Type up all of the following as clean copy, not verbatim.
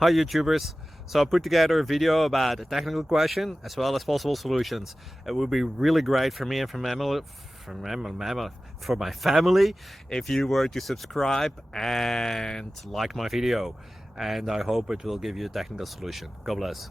Hi YouTubers. So I put together a video about a technical question as well as possible solutions. It would be really great for me and for my family if you were to subscribe and like my video. And I hope it will give you a technical solution. God bless.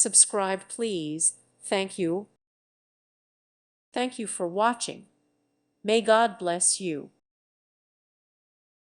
Subscribe, please. Thank you. Thank you for watching. May God bless you.